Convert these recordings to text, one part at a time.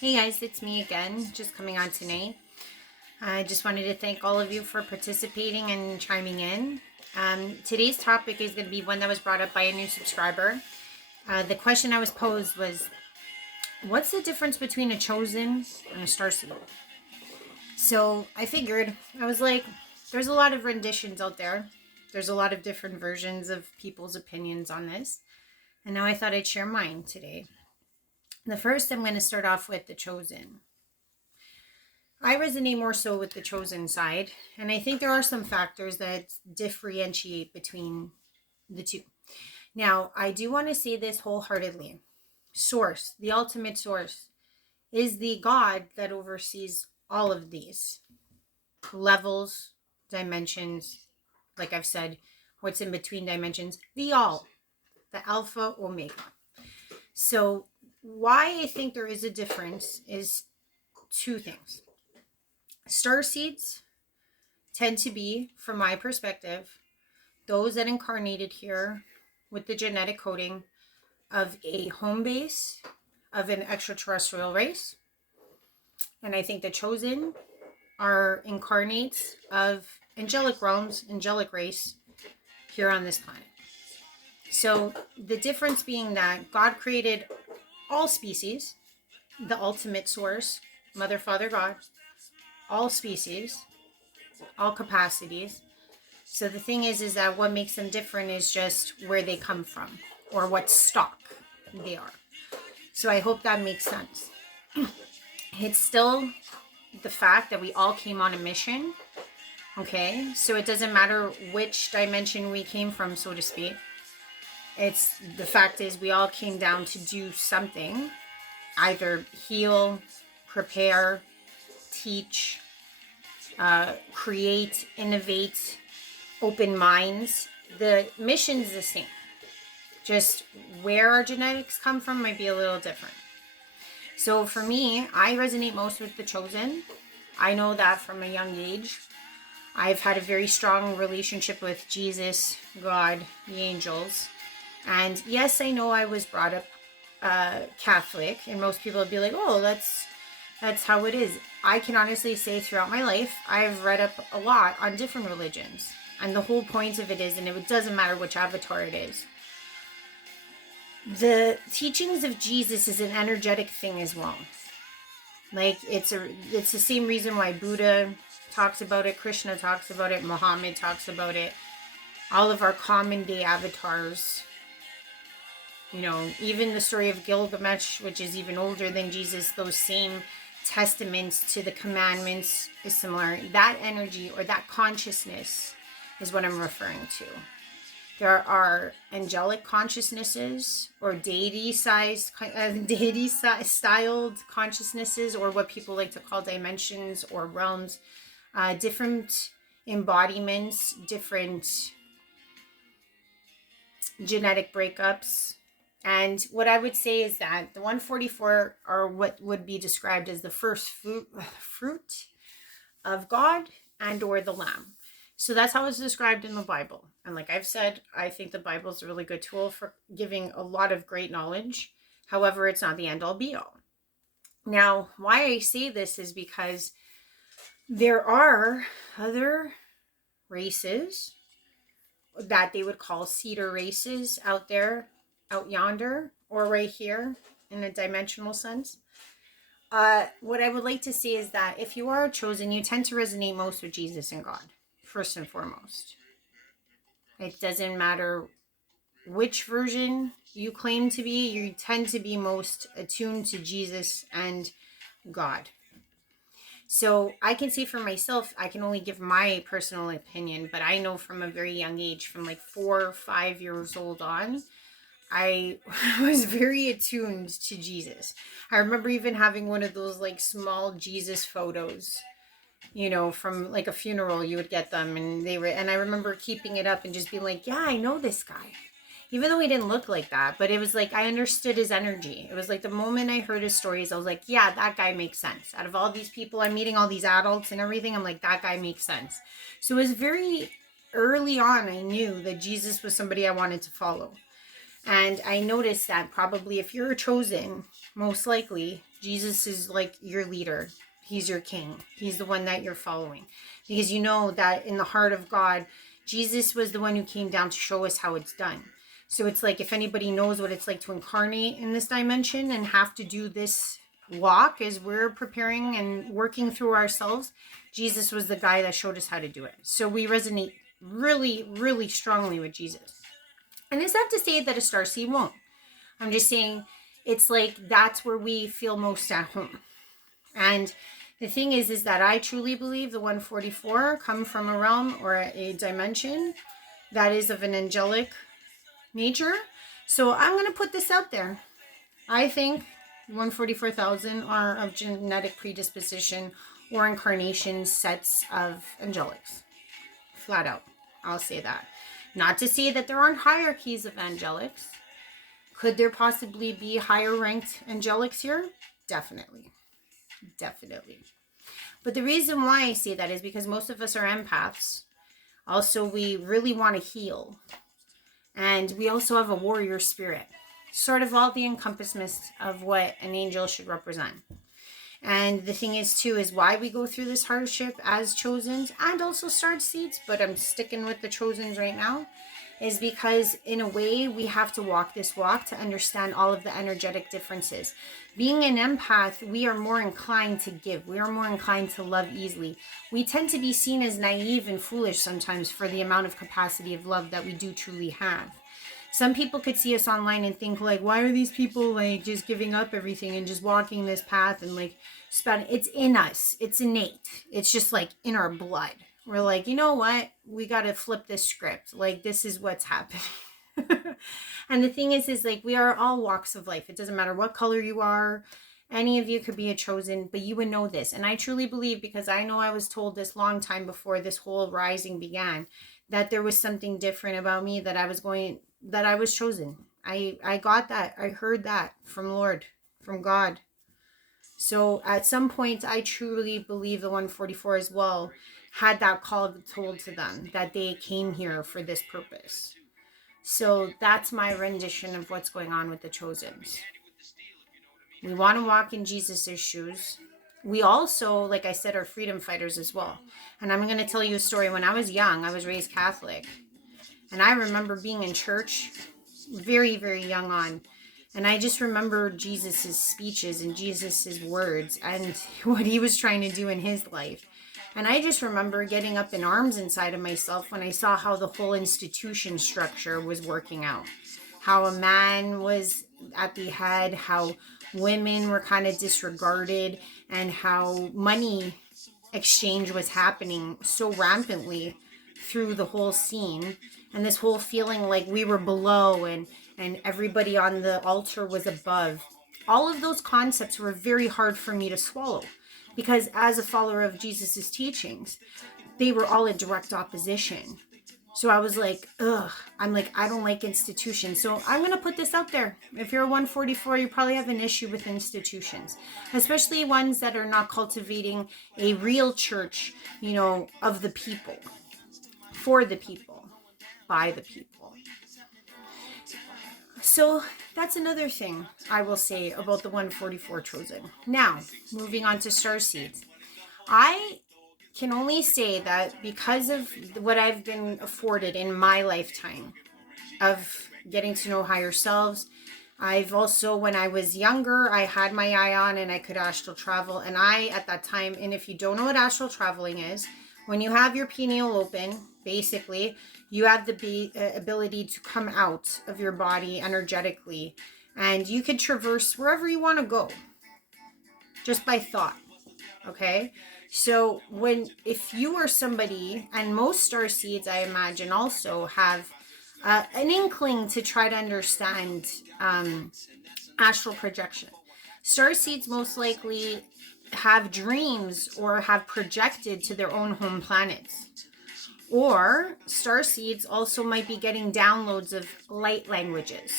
Hey guys, it's me again, just coming on tonight. I just wanted to thank all of you for participating and chiming in. Today's topic is going to be one that was brought up by a new subscriber. The question I was posed was, what's the difference between a chosen and a starseed? So I figured, I was like, there's a lot of renditions out there. There's a lot of different versions of people's opinions on this. And now I thought I'd share mine today. The first, I'm going to start off with the chosen. I resonate more so with the chosen side, and I think there are some factors that differentiate between the two. Now, I do want to say this wholeheartedly. Source, the ultimate source, is the God that oversees all of these levels, dimensions, like I've said, what's in between dimensions, the all, the Alpha, Omega. So, why I think there is a difference is two things. Star seeds tend to be, from my perspective, those that incarnated here with the genetic coding of a home base of an extraterrestrial race. And I think the chosen are incarnates of angelic realms, angelic race here on this planet. So the difference being that God created all species, the ultimate source, Mother, Father, God, all species, all capacities. So the thing is that what makes them different is just where they come from or what stock they are. So I hope that makes sense. It's still the fact that we all came on a mission. Okay, so it doesn't matter which dimension we came from, so to speak. It's the fact is we all came down to do something, either heal, prepare, teach, create, innovate, open minds. The mission's the same. Just where our genetics come from might be a little different. So for me, I resonate most with the chosen. I know that from a young age. I've had a very strong relationship with Jesus, God, the angels. And yes, I know I was brought up Catholic, and most people would be like, oh, that's how it is. I can honestly say throughout my life, I've read up a lot on different religions. And the whole point of it is, and it doesn't matter which avatar it is, the teachings of Jesus is an energetic thing as well. Like it's the same reason why Buddha talks about it, Krishna talks about it, Muhammad talks about it. All of our common day avatars, even the story of Gilgamesh, which is even older than Jesus, those same testaments to the commandments is similar. That energy or that consciousness is what I'm referring to. There are angelic consciousnesses or deity-styled consciousnesses, or what people like to call dimensions or realms, different embodiments, different genetic breakups. And what I would say is that the 144 are what would be described as the first fruit of God and or the Lamb. So that's how it's described in the Bible. And like I've said, I think the Bible is a really good tool for giving a lot of great knowledge. However, it's not the end all be all. Now, why I say this is because there are other races that they would call cedar races out there, out yonder, or right here in a dimensional sense. What I would like to say is that if you are chosen, you tend to resonate most with Jesus and God, first and foremost. It doesn't matter which version you claim to be, you tend to be most attuned to Jesus and God. So I can say for myself, I can only give my personal opinion, but I know from a very young age, from like 4 or 5 years old on, I was very attuned to Jesus. I remember even having one of those like small Jesus photos, from like a funeral. You would get them, and I remember keeping it up and just being like, yeah, I know this guy. Even though he didn't look like that, but it was like I understood his energy. It was like the moment I heard his stories, I was like, yeah, that guy makes sense. Out of all these people, I'm meeting all these adults and everything, I'm like, that guy makes sense. So it was very early on, I knew that Jesus was somebody I wanted to follow. And I noticed that probably if you're chosen, most likely, Jesus is like your leader. He's your king. He's the one that you're following. Because you know that in the heart of God, Jesus was the one who came down to show us how it's done. So it's like, if anybody knows what it's like to incarnate in this dimension and have to do this walk as we're preparing and working through ourselves, Jesus was the guy that showed us how to do it. So we resonate really, really strongly with Jesus. And it's not to say that a starseed won't. I'm just saying it's like that's where we feel most at home. And the thing is that I truly believe the 144 come from a realm or a dimension that is of an angelic nature. So I'm going to put this out there. I think 144,000 are of genetic predisposition or incarnation sets of angelics. Flat out. I'll say that. Not to say that there aren't hierarchies of angelics. Could there possibly be higher ranked angelics here? Definitely. Definitely. But the reason why I say that is because most of us are empaths. Also, we really want to heal. And we also have a warrior spirit. Sort of all the encompassment of what an angel should represent. And the thing is, too, is why we go through this hardship as chosens and also starseeds, but I'm sticking with the chosens right now, is because in a way we have to walk this walk to understand all of the energetic differences. Being an empath, we are more inclined to give. We are more inclined to love easily. We tend to be seen as naive and foolish sometimes for the amount of capacity of love that we do truly have. Some people could see us online and think like, why are these people like just giving up everything and just walking this path and like spending? It's in us. It's innate. It's just like in our blood. We're like, you know what? We got to flip this script. Like, this is what's happening. And the thing is like, we are all walks of life. It doesn't matter what color you are. Any of you could be a chosen, but you would know this. And I truly believe, because I know I was told this long time before this whole rising began, that there was something different about me, that I was chosen. I got that. I heard that from Lord, from God. So at some point, I truly believe the 144 as well had that call told to them that they came here for this purpose. So that's my rendition of what's going on with the chosens. We want to walk in Jesus's shoes. We also, like I said, are freedom fighters as well. And I'm going to tell you a story. When I was young, I was raised Catholic. And I remember being in church very, very young on. And I just remember Jesus's speeches and Jesus's words and what he was trying to do in his life. And I just remember getting up in arms inside of myself when I saw how the whole institution structure was working out. How a man was at the head, how women were kind of disregarded, and how money exchange was happening so rampantly through the whole scene. And this whole feeling like we were below and everybody on the altar was above. All of those concepts were very hard for me to swallow, because as a follower of Jesus's teachings, they were all in direct opposition. So I was like, ugh, I'm like, I don't like institutions. So I'm going to put this out there. If you're a 144, you probably have an issue with institutions, especially ones that are not cultivating a real church, of the people, for the people, by the people. So that's another thing I will say about the 144 chosen. Now, moving on to starseeds. I can only say that because of what I've been afforded in my lifetime of getting to know higher selves, I've also, when I was younger, I had my eye on and I could astral travel. And I, at that time, and if you don't know what astral traveling is, when you have your pineal open, basically, you have the ability to come out of your body energetically. And you could traverse wherever you want to go, just by thought. Okay? So if you are somebody, and most starseeds, I imagine, also have an inkling to try to understand astral projection. Starseeds most likely have dreams or have projected to their own home planets. Or starseeds also might be getting downloads of light languages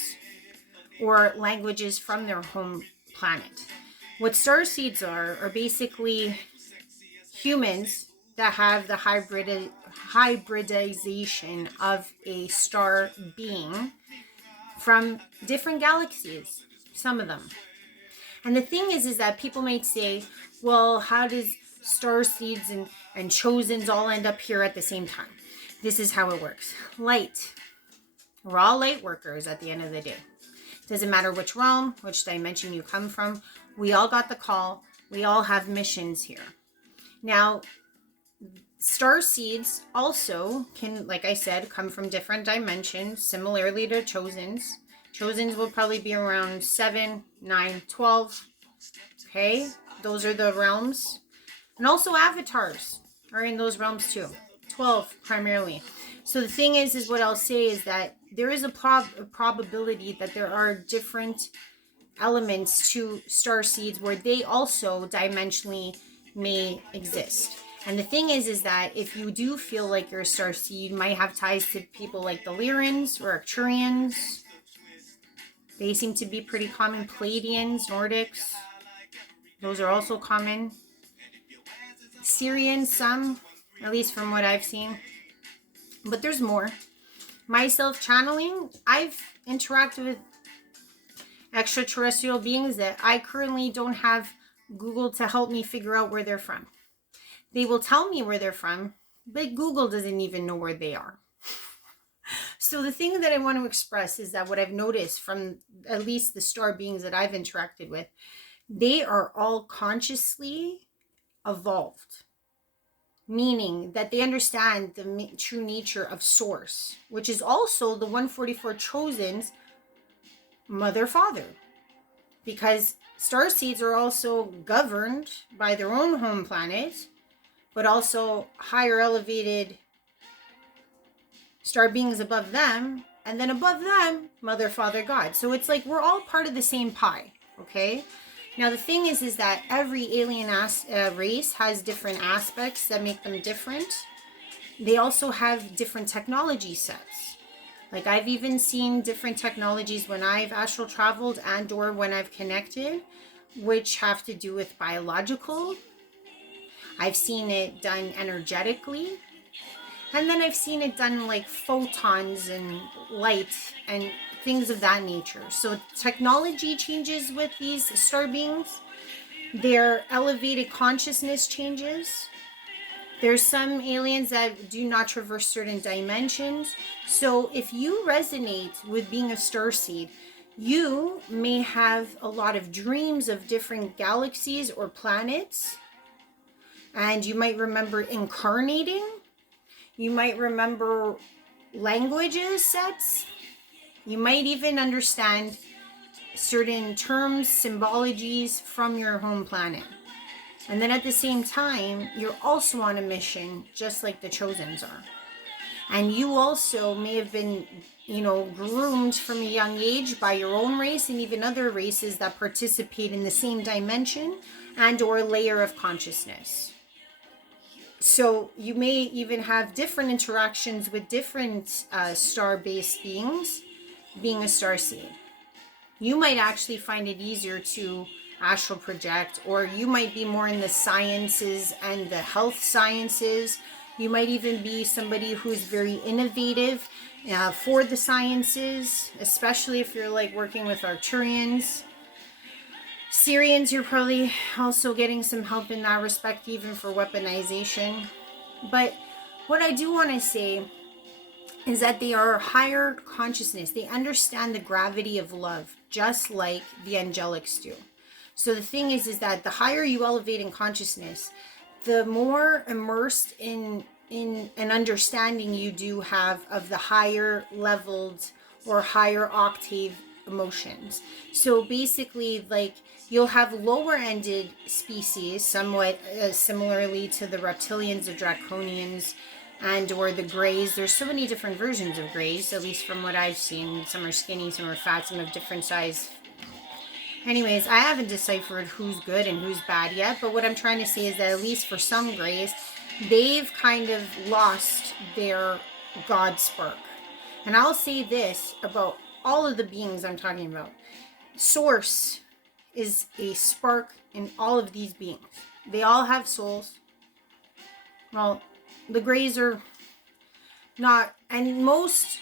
or languages from their home planet. What starseeds are basically humans that have the hybridization of a star being from different galaxies, some of them. And the thing is that people might say, well, how does star seeds and chosens all end up here at the same time? This is how it works. Light. We're all light workers at the end of the day. Doesn't matter which realm, which dimension you come from. We all got the call. We all have missions here. Now, star seeds also can, like I said, come from different dimensions, similarly to chosens. Chosens will probably be around 7, 9, 12. Okay, those are the realms. And also avatars are in those realms too. 12 primarily. So the thing is what I'll say is that there is a probability that there are different elements to star seeds where they also dimensionally may exist. And the thing is that if you do feel like you're a star seed, you might have ties to people like the Lyrans or Arcturians. They seem to be pretty common. Pleiadians, Nordics. Those are also common. Syrians, some, at least from what I've seen. But there's more. Myself channeling, I've interacted with extraterrestrial beings that I currently don't have Google to help me figure out where they're from. They will tell me where they're from, but Google doesn't even know where they are. So the thing that I want to express is that what I've noticed from at least the star beings that I've interacted with, they are all consciously evolved. Meaning that they understand the true nature of source, which is also the 144 chosen's mother, father. Because star seeds are also governed by their own home planet, but also higher elevated star beings above them, and then above them, mother, father, God. So it's like we're all part of the same pie, okay? Now the thing is that every alien race has different aspects that make them different. They also have different technology sets. Like I've even seen different technologies when I've astral traveled and or when I've connected, which have to do with biological. I've seen it done energetically. And then I've seen it done like photons and light and things of that nature. So technology changes with these star beings. Their elevated consciousness changes. There's some aliens that do not traverse certain dimensions. So if you resonate with being a starseed, you may have a lot of dreams of different galaxies or planets. And you might remember incarnating. You might remember languages sets. You might even understand certain terms, symbologies from your home planet. And then at the same time, you're also on a mission, just like the chosens are. And you also may have been, groomed from a young age by your own race and even other races that participate in the same dimension and or layer of consciousness. So you may even have different interactions with different star-based beings, being a starseed. You might actually find it easier to astral project, or you might be more in the sciences and the health sciences. You might even be somebody who's very innovative for the sciences, especially if you're like working with Arcturians. Syrians, you're probably also getting some help in that respect, even for weaponization. But what I do want to say is that they are higher consciousness. They understand the gravity of love, just like the angelics do. So the thing is that the higher you elevate in consciousness, the more immersed in an understanding you do have of the higher leveled or higher octave emotions. So basically, like, you'll have lower ended species, somewhat similarly to the reptilians, the draconians, and or the grays. There's so many different versions of grays, at least from what I've seen. Some are skinny, some are fat, some have different size. Anyways, I haven't deciphered who's good and who's bad yet, but what I'm trying to say is that at least for some grays, they've kind of lost their God spark. And I'll say this about all of the beings I'm talking about. Source is a spark in all of these beings. They all have souls. Well, the grays are not, and most,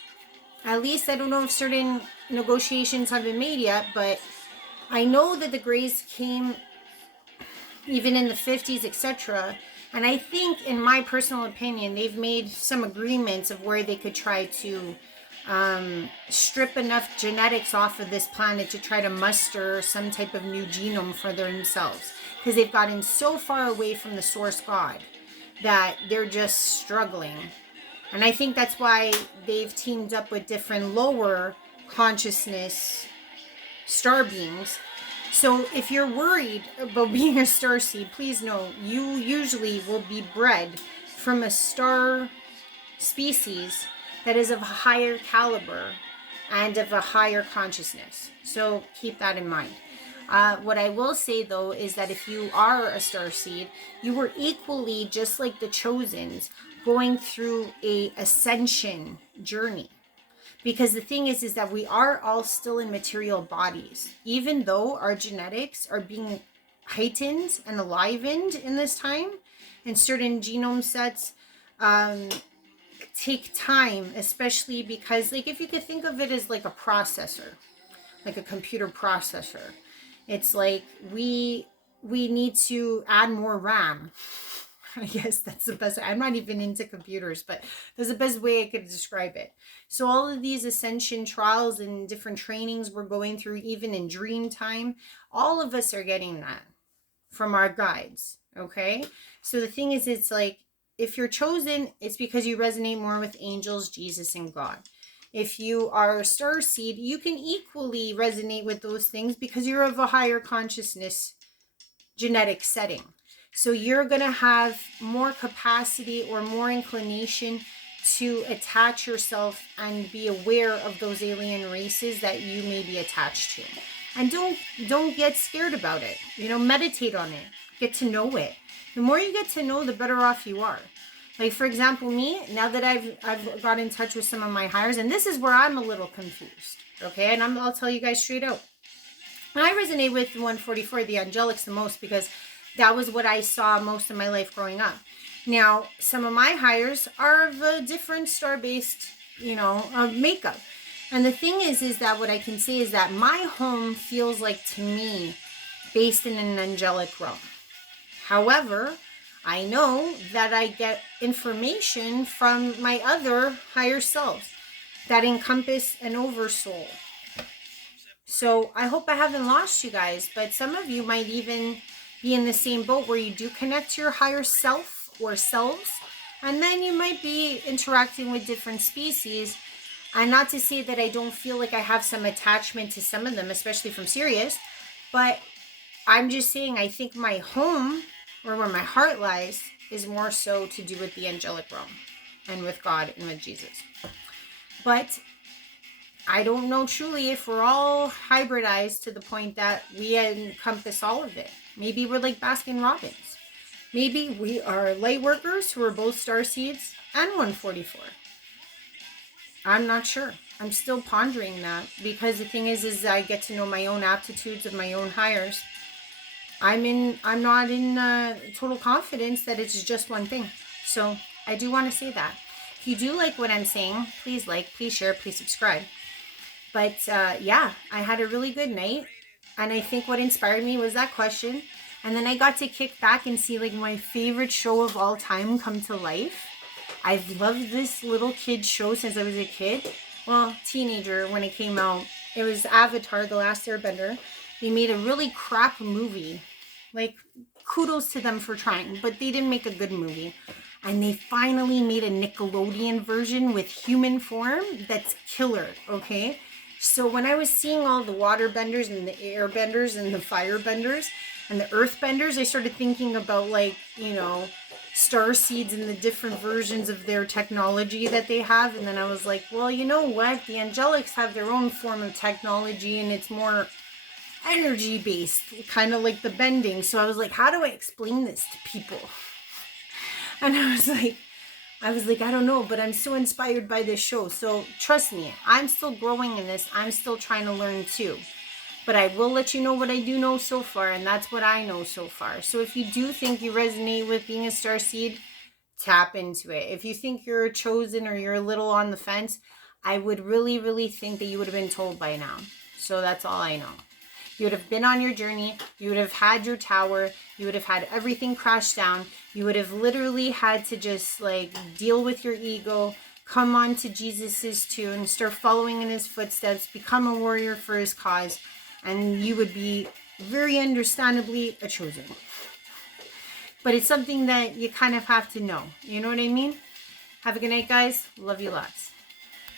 at least I don't know if certain negotiations have been made yet, but I know that the Greys came even in the 50s, etc. And I think, in my personal opinion, they've made some agreements of where they could try to strip enough genetics off of this planet to try to muster some type of new genome for themselves. Because they've gotten so far away from the source God that they're just struggling. And I think that's why they've teamed up with different lower consciousness star beings. So if you're worried about being a starseed, please know you usually will be bred from a star species that is of a higher caliber and of a higher consciousness. So keep that in mind. What I will say, though, is that if you are a starseed, you were equally, just like the Chosens, going through a ascension journey. Because the thing is that we are all still in material bodies. Even though our genetics are being heightened and enlivened in this time, and certain genome sets take time, especially because, like, if you could think of it as like a processor, like a computer processor, it's like we need to add more RAM. I guess that's the best. I'm not even into computers, but that's the best way I could describe it. So all of these ascension trials and different trainings we're going through, even in dream time, all of us are getting that from our guides. Okay. So the thing is, it's like, if you're chosen, it's because you resonate more with angels, Jesus, and God. If you are a starseed, you can equally resonate with those things because you're of a higher consciousness genetic setting. So you're going to have more capacity or more inclination to attach yourself and be aware of those alien races that you may be attached to. And don't get scared about it. You know, meditate on it. Get to know it. The more you get to know, the better off you are. Like, for example, me, now that I've got in touch with some of my hires, and this is where I'm a little confused, okay? And I'll tell you guys straight out. I resonate with 144, the angelics, the most, because that was what I saw most of my life growing up. Now, some of my hires are of a different star-based, makeup. And the thing is that what I can say is that my home feels like, to me, based in an angelic realm. However, I know that I get information from my other higher selves that encompass an oversoul. So I hope I haven't lost you guys, but some of you might even be in the same boat where you do connect to your higher self or selves, and then you might be interacting with different species. And not to say that I don't feel like I have some attachment to some of them, especially from Sirius, but I'm just saying I think my home, or where my heart lies, is more so to do with the angelic realm and with God and with Jesus. But I don't know truly if we're all hybridized to the point that we encompass all of it. Maybe we're like Baskin Robbins. Maybe we are light workers who are both starseeds and 144. I'm not sure. I'm still pondering that, because the thing is I get to know my own aptitudes of my own hires. I'm not in total confidence that it's just one thing. So I do want to say that. If you do like what I'm saying, please like, please share, please subscribe. But yeah, I had a really good night. And I think what inspired me was that question. And then I got to kick back and see like my favorite show of all time come to life. I've loved this little kid show since I was a kid. Well, teenager when it came out. It was Avatar, The Last Airbender. They made a really crap movie. Like, kudos to them for trying, but they didn't make a good movie. And they finally made a Nickelodeon version with human form that's killer, okay? So when I was seeing all the water benders and the air benders and the fire benders and the earth benders, I started thinking about, like, Starseeds and the different versions of their technology that they have. And then I was like, well, you know what? The angelics have their own form of technology, and it's more energy based, kind of like the bending. So I was like, how do I explain this to people? And I was like, I don't know, but I'm so inspired by this show. So trust me, I'm still growing in this. I'm still trying to learn too. But I will let you know what I do know so far, and that's what I know so far. So if you do think you resonate with being a starseed, tap into it. If you think you're chosen or you're a little on the fence, I would really, really think that you would have been told by now. So that's all I know. You would have been on your journey. You would have had your tower. You would have had everything crash down. You would have literally had to just like deal with your ego, come on to Jesus's tune, start following in his footsteps, become a warrior for his cause, and you would be very understandably a chosen. But it's something that you kind of have to know. You know what I mean? Have a good night, guys. Love you lots.